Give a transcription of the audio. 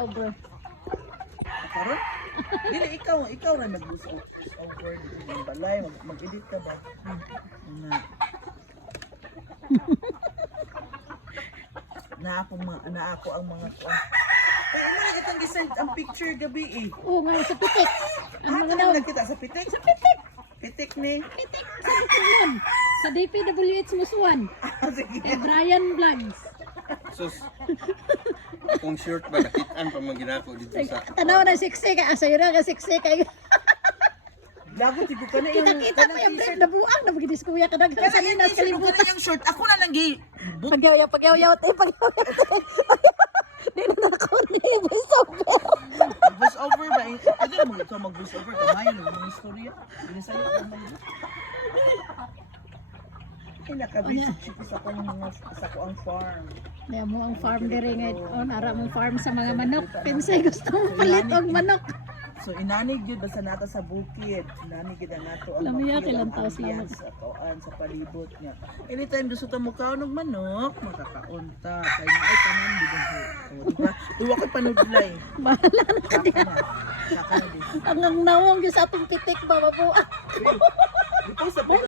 Over. Karon? Dili ikaw na nag-voice over dito ng balay, mag-edit ka ba? Na ako ang mga kuan. Ano itong design ang picture gabi eh. Oo nga, sa pitik. Ang mga daw. Nakita sa pitik? Sa pitik. Pitik ni. Pitik. Sa pitik nun. Sa DPWH Muswan. Sige. Kay Brian Vlogs. Sus. Kung short ba nakitaan pa mga ginako dito sa Tanaw na siksi ka. Asayo na ka siksi ka. Lagot igo ka na yung Kita-kita mo yung brand na buang na magigis kuya ka na sa linas Kasi kalimutan. yung short. Ako na lang gi. Pagyaw-yaw te, pagyaw-yaw. Di na ako niya voice over. Voice over ba? Pwede na ikaw mag-voice over. Kamayan ng mga istorya. Hindi sa'yo ako mag Ay, nakabisip siya sa ko ang farm. Kaya mo ang farm diri ngayon. Ara mong farm sa mga manok. Pinsay gusto mong palit og manok. So inanig jud basta nata sa bukid. Inanig gid ang nato ang Lamiya, makita, kailan ang taos lang. ambience sa kauan sa palibot niya. Anytime gusto ta mo kaon og manok, makakaunta kay naay tanan di ba? Diba? Duwa ka panudlay. Bahala na ka diha. Saka na di. Ang nawong gyud sa atong pitik ba mabuang. Ito sa